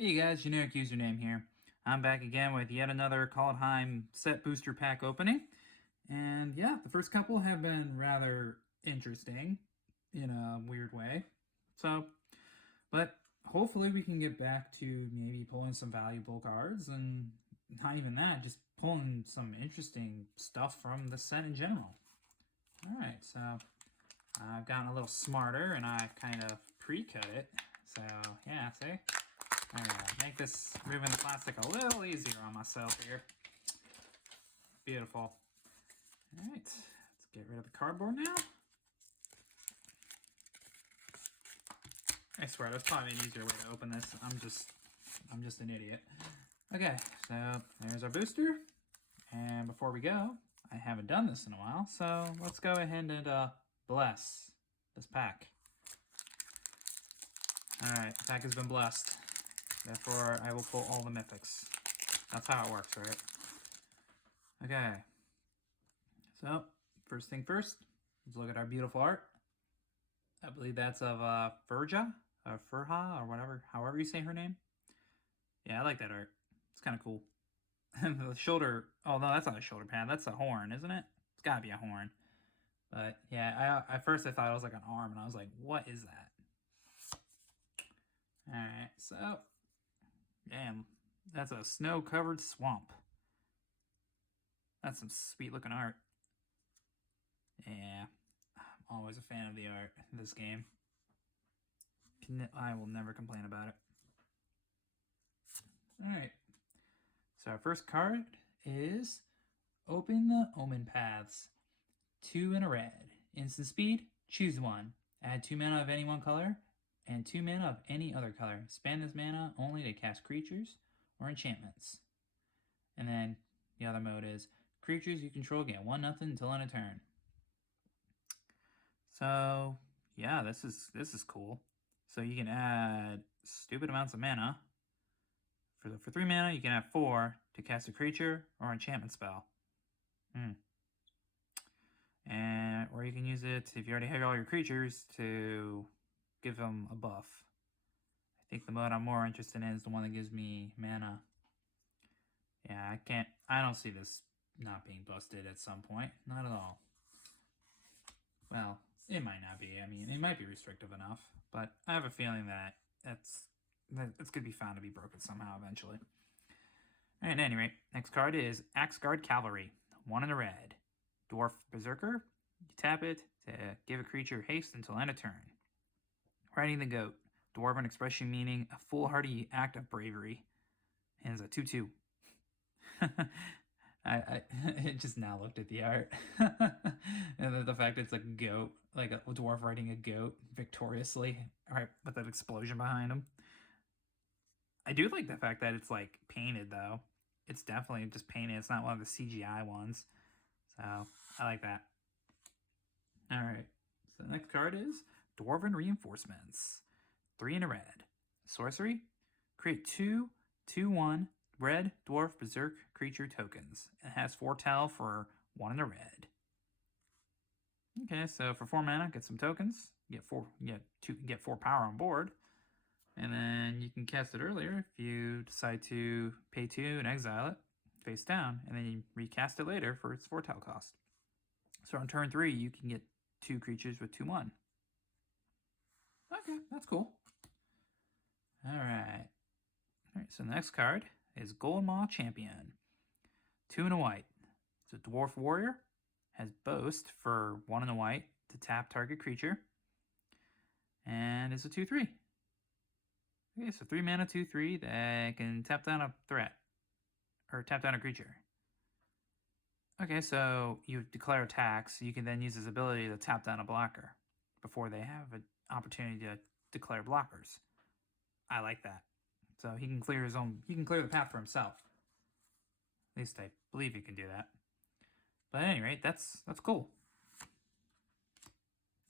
Hey guys, generic username here. I'm back again with yet another Kaldheim set booster pack opening. And yeah, the first couple have been rather interesting in a weird way. So, but hopefully we can get back to maybe pulling some valuable cards and not even that, just pulling some interesting stuff from the set in general. Alright, so I've gotten a little smarter and I kind of pre-cut it. So yeah, see? Alright, make this moving the plastic a little easier on myself here. Beautiful. Alright, let's get rid of the cardboard now. I swear, that's probably an easier way to open this. I'm just an idiot. Okay, so there's our booster. And before we go, I haven't done this in a while, so let's go ahead and bless this pack. Alright, the pack has been blessed. Therefore, I will pull all the mythics. That's how it works, right? Okay. So, first thing first, let's look at our beautiful art. I believe that's of Firja, or Firja, or whatever, however you say her name. Yeah, I like that art. It's kind of cool. The shoulder, oh no, that's not a shoulder pad, that's a horn, isn't it? It's gotta be a horn. But yeah, at first I thought it was like an arm, and I was like, what is that? Alright, so, damn, that's a snow-covered swamp. That's some sweet-looking art. Yeah, I'm always a fan of the art in this game. I will never complain about it. Alright, so our first card is Open the Omen Paths. 2 and a red. Instant speed, choose one. Add 2 mana of any one color, and 2 mana of any other color. Spend this mana only to cast creatures or enchantments. And then the other mode is creatures you control get 1/0 until end of turn. So yeah, this is cool. So you can add stupid amounts of mana. For 3 mana, you can add 4 to cast a creature or enchantment spell. And or you can use it if you already have all your creatures to give them a buff. I think the mode I'm more interested in is the one that gives me mana. Yeah, I don't see this not being busted at some point. Not at all. Well, it might not be. I mean, it might be restrictive enough, but I have a feeling that it's going to be found to be broken somehow eventually. All right, at any rate, next card is Axeguard Cavalry. 1 in a red. Dwarf Berserker. You tap it to give a creature haste until end of turn. Riding the Goat. Dwarven expression meaning a foolhardy act of bravery. And it's a 2/2. I just now looked at the art. And the fact it's a goat, like a dwarf riding a goat victoriously, right, with that explosion behind him. I do like the fact that it's like painted though. It's definitely just painted. It's not one of the CGI ones. So I like that. Alright. So the next card is Dwarven Reinforcements. 3 in a red. Sorcery. Create 2 2/1 red dwarf berserk creature tokens. It has foretell for 1 in a red. Okay, so for 4 mana, get some tokens. Get 4 power on board. And then you can cast it earlier if you decide to pay 2 and exile it face down, and then you recast it later for its foretell cost. So on turn 3, you can get 2 creatures with 2/1. Okay, that's cool. Alright. Alright, so the next card is Goldmaw Champion. 2 and a white. It's a dwarf warrior. Has boast for 1 and a white to tap target creature. And it's a 2/3. Okay, so 3 mana, 2/3 that can tap down a threat. Or tap down a creature. Okay, so you declare attacks. You can then use his ability to tap down a blocker before they have an opportunity to declare blockers. I like that. So he can clear the path for himself. At least I believe he can do that. But at any rate, that's cool.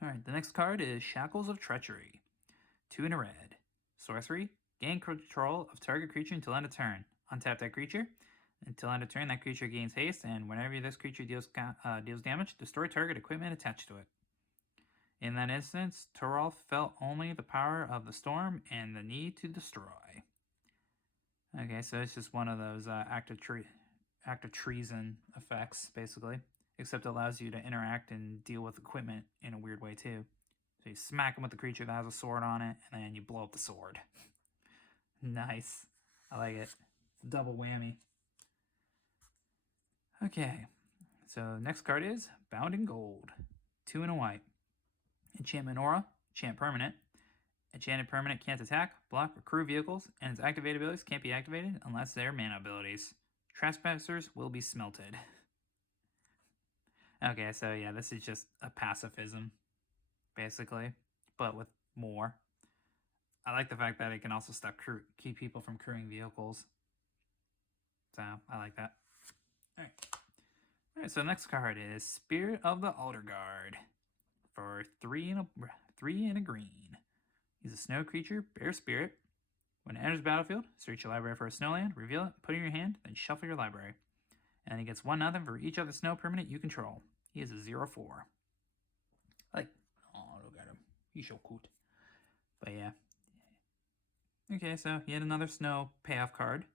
Alright, the next card is Shackles of Treachery. 2 in a red. Sorcery. Gain control of target creature until end of turn. Untap that creature. Until end of turn, that creature gains haste, and whenever this creature deals damage, destroy target equipment attached to it. In that instance, Torolf felt only the power of the storm and the need to destroy. Okay, so it's just one of those act of treason effects, basically. Except it allows you to interact and deal with equipment in a weird way too. So you smack him with the creature that has a sword on it, and then you blow up the sword. Nice. I like it. It's a double whammy. Okay, so next card is Bound in Gold. 2 and a white. Enchantment Aura, enchant permanent. Enchanted permanent can't attack, block, or crew vehicles, and its activated abilities can't be activated unless they're mana abilities. Trespassers will be smelted. Okay, so yeah, this is just a pacifism, basically, but with more. I like the fact that it can also stop keep people from crewing vehicles. So I like that. Alright, so the next card is Spirit of the Alder Guard for 3 and a green. He's a snow creature, bear spirit. When it enters the battlefield, search your library for a snowland, reveal it, put it in your hand, then shuffle your library. And he gets 1/0 for each other snow permanent you control. He is a 0/4. Like, oh, look at him. He's so cute. But yeah. Okay, so yet another snow payoff card.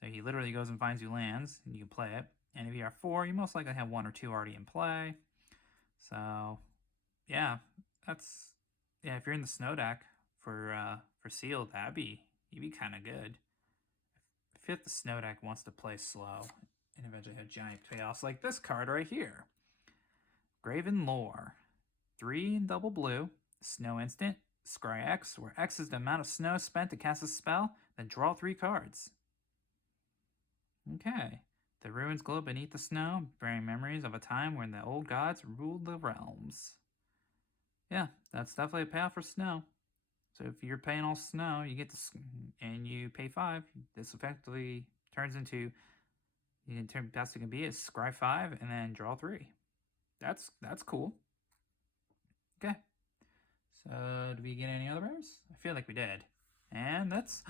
So he literally goes and finds you lands, and you can play it. And if you have 4, you most likely have 1 or 2 already in play. So, yeah, if you're in the snow deck for sealed, he'd be kind of good. If the snow deck wants to play slow and eventually have giant payoffs like this card right here. Graven Lore. 3 and double blue, snow instant, scry X, where X is the amount of snow spent to cast a spell, then draw 3 cards. Okay. The ruins glow beneath the snow, bearing memories of a time when the old gods ruled the realms. Yeah, that's definitely a payoff for snow. So if you're paying all snow, you get and you pay 5. This effectively turns into, best it can be is scry 5 and then draw 3. That's cool. Okay. So did we get any other rares? I feel like we did. And that's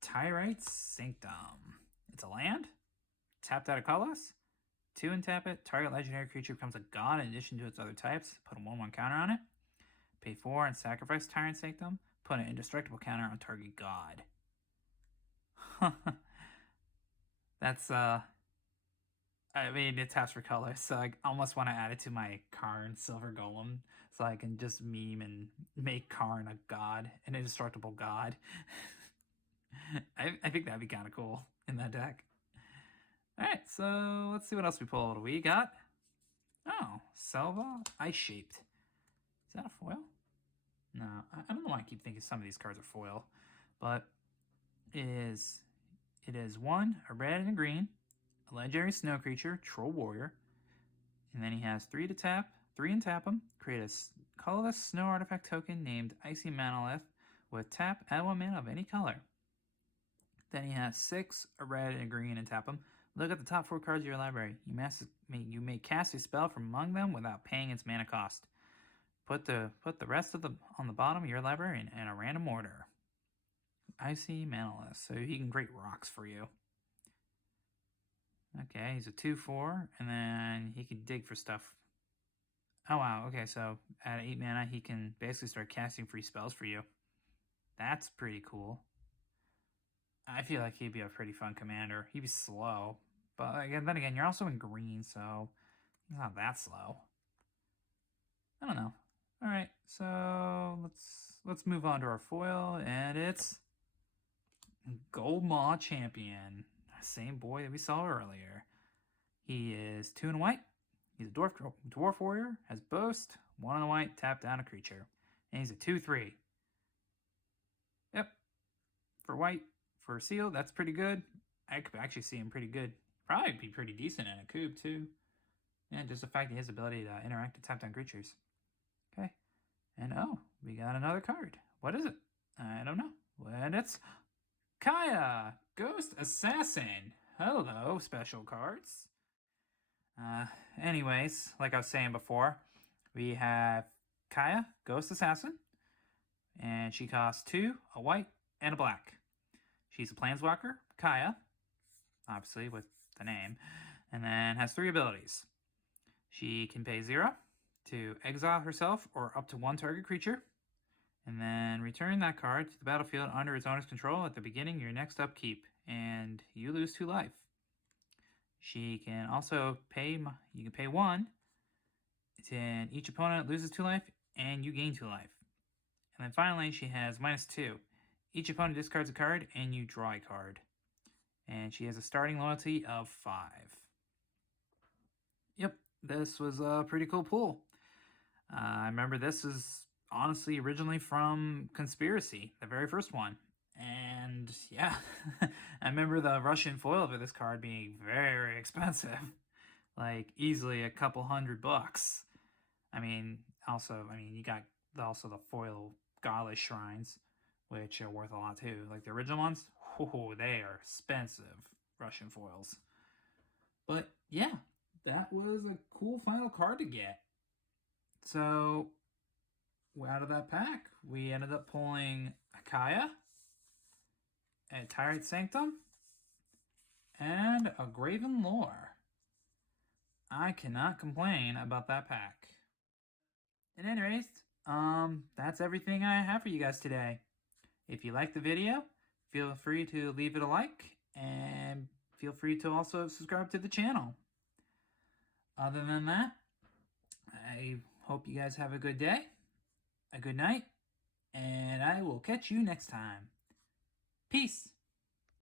Tyrite's Sanctum. It's a land. Tapped out of colorless. 2 and tap it. Target legendary creature becomes a god in addition to its other types. Put a 1/1 counter on it. Pay 4 and sacrifice Tyrant Sanctum. Put an indestructible counter on target god. That's I mean, it taps for color, so I almost want to add it to my Karn Silver Golem, so I can just meme and make Karn a god, an indestructible god. I think that'd be kind of cool in that deck. Alright, so let's see what else we pulled. We got, Selva Ice Shaped. Is that a foil? No, I don't know why I keep thinking some of these cards are foil, but it is 1, a red and a green, a legendary snow creature, Troll Warrior, and then he has 3 to tap, 3 and tap him, create a colorless snow artifact token named Icy Manalith with tap, add 1 mana of any color. Then he has 6, a red and a green, and tap him. Look at the top 4 cards of your library. You may cast a spell from among them without paying its mana cost. Put the rest of on the bottom of your library in a random order. Icy Manalith, so he can create rocks for you. Okay, he's a 2/4, and then he can dig for stuff. Oh wow, okay, so at 8 mana, he can basically start casting free spells for you. That's pretty cool. I feel like he'd be a pretty fun commander. He'd be slow, but then again, you're also in green, so he's not that slow. I don't know. All right, so let's move on to our foil, and it's Goldmaw Champion, same boy that we saw earlier. He is 2 and white. He's a dwarf warrior, has boast, 1 and white, tap down a creature, and he's a 2/3. Yep, for white. For seal, that's pretty good. I could actually see him pretty good. Probably be pretty decent in a cube too. Yeah, just the fact of his ability to interact with tap down creatures. Okay. And we got another card. What is it? I don't know. And it's Kaya, Ghost Assassin. Hello, special cards. Anyways, like I was saying before, we have Kaya, Ghost Assassin. And she costs 2, a white, and a black. She's a Planeswalker, Kaya, obviously with the name, and then has 3 abilities. She can pay 0 to exile herself or up to 1 target creature, And then return that card to the battlefield under its owner's control at the beginning of your next upkeep, and you lose 2 life. She can also pay, you can pay 1, and each opponent loses 2 life, and you gain 2 life. And then finally, she has -2. Each opponent discards a card, and you draw a card. And she has a starting loyalty of 5. Yep, this was a pretty cool pull. I remember this is honestly originally from Conspiracy, the very first one. And yeah, I remember the Russian foil for this card being very expensive. Like easily a couple $100. I mean, you got also the foil Godless Shrines, which are worth a lot too. Like the original ones, they are expensive Russian foils. But yeah, that was a cool final card to get. So out of that pack, we ended up pulling Akaya, a Tyrant Sanctum, and a Graven Lore. I cannot complain about that pack. And anyways, that's everything I have for you guys today. If you liked the video, feel free to leave it a like, and feel free to also subscribe to the channel. Other than that, I hope you guys have a good day, a good night, and I will catch you next time. Peace.